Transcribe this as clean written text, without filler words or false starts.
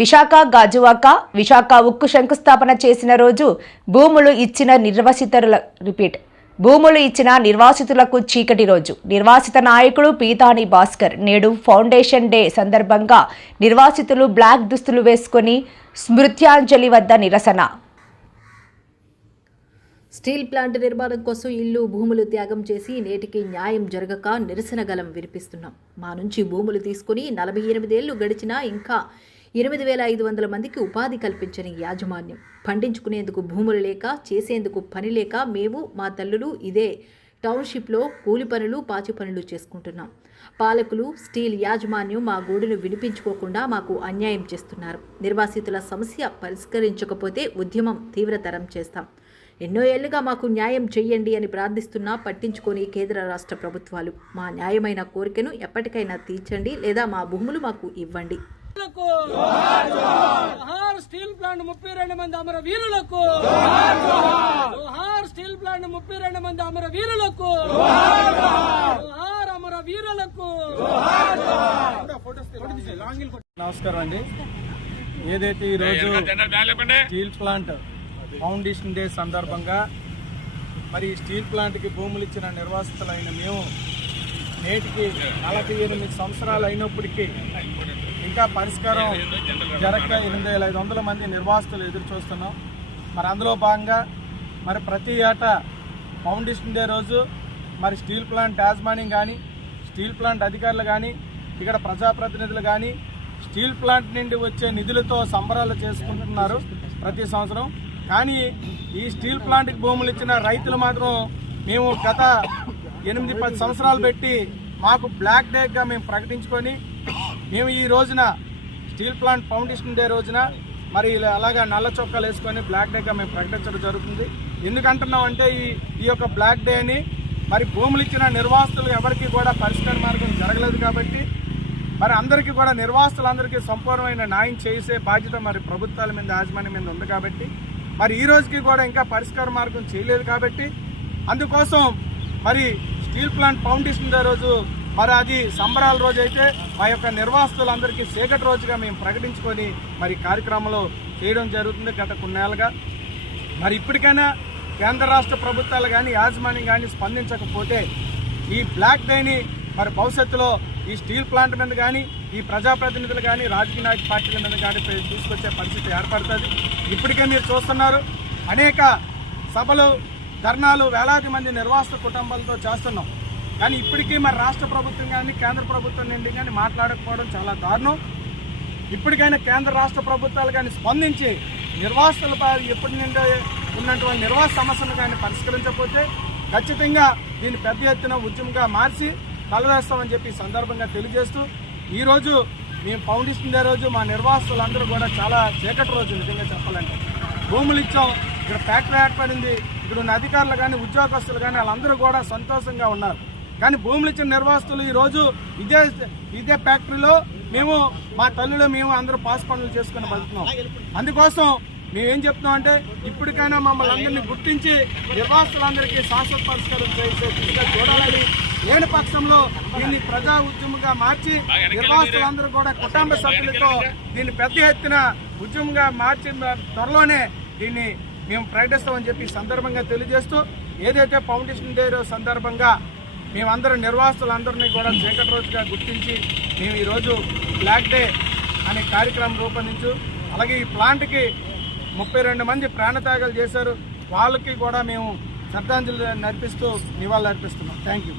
విశాఖ గాజువాక విశాఖ ఉక్కు శంకుస్థాపన చేసిన రోజు భూములు ఇచ్చిన నిర్వాసితులకు చీకటి రోజు. నిర్వాసిత నాయకుడు పీతాని భాస్కర్ నేడు ఫౌండేషన్ డే సందర్భంగా నిర్వాసితులు బ్లాక్ దుస్తులు వేసుకుని స్మృత్యాంజలి వద్ద నిరసన. స్టీల్ ప్లాంట్ నిర్మాణం కోసం ఇల్లు భూములు త్యాగం చేసి నేటికి న్యాయం జరగక నిరసన గలం వినిపిస్తున్నాం. మా నుంచి భూములు తీసుకుని 48 ఏళ్లు గడిచినా ఇంకా 8,500 మందికి ఉపాధి కల్పించని యాజమాన్యం, పండించుకునేందుకు భూములు లేక చేసేందుకు పని లేక మేము మా తల్లులు ఇదే టౌన్షిప్లో కూలి పనులు పాచి పనులు చేసుకుంటున్నాం. పాలకులు స్టీల్ యాజమాన్యం మా గోడును వినిపించుకోకుండా మాకు అన్యాయం చేస్తున్నారు. నిర్వాసితుల సమస్య పరిష్కరించకపోతే ఉద్యమం తీవ్రతరం చేస్తాం. ఎన్నో ఏళ్లుగా మాకు న్యాయం చేయండి అని ప్రార్థిస్తున్నా పట్టించుకొని కేంద్ర రాష్ట్ర ప్రభుత్వాలు మా న్యాయమైన కోరికను ఎప్పటికైనా తీర్చండి లేదా మా భూములు మాకు ఇవ్వండి. స్టీల్ ప్లాంట్ 32 మంది అమర వీరులకు, స్టీల్ ప్లాంట్ 32 మంది అమర వీరులకు, అమర వీరులకు. నమస్కారం అండి. ఏదైతే ఈరోజు స్టీల్ ప్లాంట్ ఫౌండేషన్ డే సందర్భంగా మరి స్టీల్ ప్లాంట్కి భూములు ఇచ్చిన నిర్వాసితులైన మేము నేటికి 48 సంవత్సరాలు అయినప్పటికీ ఇంకా పరిష్కారం జరగక 8,500 మంది నిర్వాసితులు ఎదురు చూస్తున్నాం. మరి అందులో భాగంగా మరి ప్రతి ఏటా ఫౌండేషన్ డే రోజు మరి స్టీల్ ప్లాంట్ యాజమాన్యం కానీ, స్టీల్ ప్లాంట్ అధికారులు కానీ, ఇక్కడ ప్రజాప్రతినిధులు కానీ స్టీల్ ప్లాంట్ నుండి వచ్చే నిధులతో సంబరాలు చేసుకుంటున్నారు ప్రతి సంవత్సరం. కానీ ఈ స్టీల్ ప్లాంట్కి భూములు ఇచ్చిన రైతులు మాత్రం మేము గత 8-10 సంవత్సరాలు పెట్టి మాకు బ్లాక్ డేగా మేము ప్రకటించుకొని మేము ఈ రోజున స్టీల్ ప్లాంట్ ఫౌండేషన్ డే రోజున మరి అలాగా నల్ల చొక్కాలు వేసుకొని బ్లాక్ డేగా మేము ప్రకటించడం జరుగుతుంది. ఎందుకంటున్నామంటే ఈ యొక్క బ్లాక్ డే అని మరి భూములు ఇచ్చిన నిర్వాసితులు ఎవరికి కూడా పరిష్కార మార్గం జరగలేదు కాబట్టి మరి అందరికీ కూడా నిర్వాసితులందరికీ సంపూర్ణమైన న్యాయం చేసే బాధ్యత మరి ప్రభుత్వాల మీద, యాజమాన్యం మీద ఉంది కాబట్టి మరి ఈ రోజుకి కూడా ఇంకా పరిష్కార మార్గం చేయలేదు కాబట్టి అందుకోసం మరి స్టీల్ ప్లాంట్ ఫౌండేషన్ డే రోజు మరి అది సంబరాల రోజు అయితే మా యొక్క నిర్వాసితులందరికీ చీకటి రోజుగా మేము ప్రకటించుకొని మరి కార్యక్రమంలో చేయడం జరుగుతుంది గత కొన్నేళ్ళుగా. మరి ఇప్పటికైనా కేంద్ర రాష్ట్ర ప్రభుత్వాలు కానీ, యాజమాన్యం కానీ స్పందించకపోతే ఈ బ్లాక్ డేని మరి భవిష్యత్తులో ఈ స్టీల్ ప్లాంట్ మీద కానీ, ఈ ప్రజాప్రతినిధులు కానీ, రాజకీయ నాయక పార్టీల మీద కానీ తీసుకొచ్చే పరిస్థితి ఏర్పడుతుంది. ఇప్పటికే మీరు చూస్తున్నారు, అనేక సభలు, ధర్నాలు వేలాది మంది నిర్వాసిత కుటుంబాలతో చేస్తున్నాం. కానీ ఇప్పటికీ మరి రాష్ట్ర ప్రభుత్వం కానీ, కేంద్ర ప్రభుత్వం నుండి కానీ మాట్లాడకపోవడం చాలా దారుణం. ఇప్పటికైనా కేంద్ర రాష్ట్ర ప్రభుత్వాలు కానీ స్పందించి నిర్వాసితులపై ఎప్పటి నుండి ఉన్నటువంటి నిర్వాస సమస్యను కానీ పరిష్కరించకపోతే ఖచ్చితంగా దీన్ని పెద్ద ఎత్తున ఉద్యమంగా మార్చి తలవేస్తామని చెప్పి సందర్భంగా తెలియజేస్తూ ఈరోజు మేము ఫౌండేషన్ డే రోజు మా నిర్వాసితులందరూ కూడా చాలా చీకటి రోజు నిజంగా చెప్పాలంటే. భూములు ఇచ్చాం, ఇక్కడ ఫ్యాక్టరీ ఏర్పడింది, ఇక్కడ ఉన్న అధికారులు కానీ, ఉద్యోగస్తులు కానీ వాళ్ళందరూ కూడా సంతోషంగా ఉన్నారు. కానీ భూములు ఇచ్చిన నిర్వాసితులు ఈరోజు ఇదే ఫ్యాక్టరీలో మా తల్లులు మేము అందరూ పాస్ పనులు చేసుకుని బతుకుతున్నాం. అందుకోసం మేమేం చెప్తున్నాం అంటే ఇప్పటికైనా మమ్మల్ని అందరినీ గుర్తించి నిర్వాసితులందరికీ శాశ్వత పరిష్కారం చూడాలని, లేని పక్షంలో దీన్ని ప్రజా ఉద్యమంగా మార్చి నిర్వాసితులందరూ కూడా కుటుంబ సభ్యులతో దీన్ని పెద్ద ఎత్తున ఉద్యమంగా మార్చిన త్వరలోనే దీన్ని మేము ప్రకటిస్తామని చెప్పి సందర్భంగా తెలియజేస్తూ ఏదైతే ఫౌండేషన్ డే సందర్భంగా మేమందరం నిర్వాసితులందరినీ కూడా చీకటి రోజుగా గుర్తించి మేము ఈరోజు బ్లాక్ డే అనే కార్యక్రమం రూపొందించు, అలాగే ఈ ప్లాంట్కి 32 మంది ప్రాణత్యాగాలు చేశారు, వాళ్ళకి కూడా మేము శ్రద్ధాంజలి నివాళులు అర్పిస్తున్నాం. Thank you.